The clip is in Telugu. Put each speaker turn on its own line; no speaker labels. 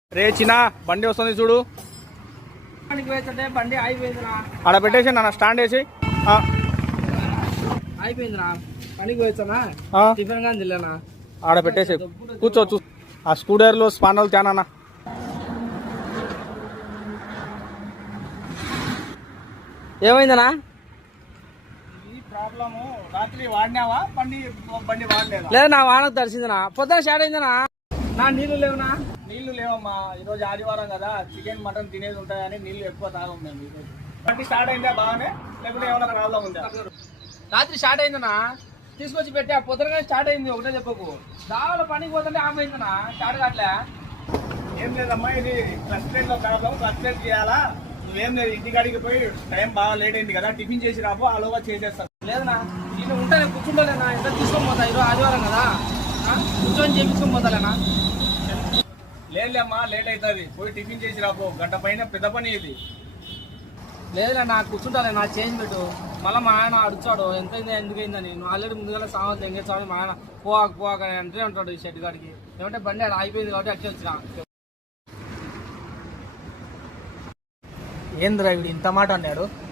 రే చిన్న బండి వస్తుంది చూడు.
బండి అయిపోయిందిరా.
ఆడ పెట్టేసి నన్ను స్టాండ్ వేసి
అయిపోయిందిరా. పనికి పోయినా టిఫిన్ కానీ తిల్లేనా
ఆడ పెట్టేసి కూర్చోవచ్చు. ఆ స్కూటర్లో స్పానర్లు తేనా.
ఏమైందనా?
ప్రాబ్లము రాత్రి వాడినావా బండి వాడలేదా?
లేదు నా వానకు తడిసిందినా. పొద్దున స్టార్ట్ అయిందనా. నా నీళ్లు లేవునా?
నీళ్లు లేవమ్మా, ఈరోజు ఆదివారం కదా, చికెన్ మటన్ తినేది ఉంటాయని నీళ్లు ఎక్కువ తాగం మేము. ఈరోజు బండి స్టార్ట్ అయిందా బాగానే, లేకపోతే ఏమైనా ప్రాబ్లం ఉందా?
రాత్రి స్టార్ట్ అయిందనా, తీసుకొచ్చి పెట్టా. పొద్దున స్టార్ట్ అయింది, ఒకటే చెప్పకు. దావలో పనికి పోతుంటే ఆఫ్ అయిందనా, స్టార్ట్ కావట్లే.
ఏం లేదమ్మా, ఇది క్లచ్ ప్లేట్ లో ప్రాబ్లం. క్లచ్ ప్లేట్ చేయాలా? నువ్వేం లేదు, ఇంటికాడికి పోయి టైం బాగా లేట్ అయింది కదా, టిఫిన్ చేసి రాబో, అలోగా చేసేస్తాను.
లేదనా, నేను ఉంటాను, కూర్చుంటాలేనా. ఎంత తీసుకొని పోతా, ఈరోజు ఆదివారం కదా, కూర్చొని చేయించుకొని పోతాలేనా.
లేదమ్మా, లేట్ అవుతుంది, పోయి టిఫిన్ చేసి రాబో. గంట పైన పెద్ద పని ఇది.
లేదులే నా కూర్చుంటాలే, నా చేంజ్ పెట్టు. మళ్ళీ మా ఆయన అడుచాడు ఎంతైంది ఎందుకైందని. నువ్వు ఆల్రెడీ ముందుగా సామాన్ తెంగేస్తామని మా ఆయన పోవాక అని అంటే ఉంటాడు ఈ షెడ్ కాడికి. ఏమంటే బండి ఆడ అయిపోయింది కాబట్టి అట్టే వచ్చిన.
ఏంద్రా వీడు ఇంత మాట అన్నాడు?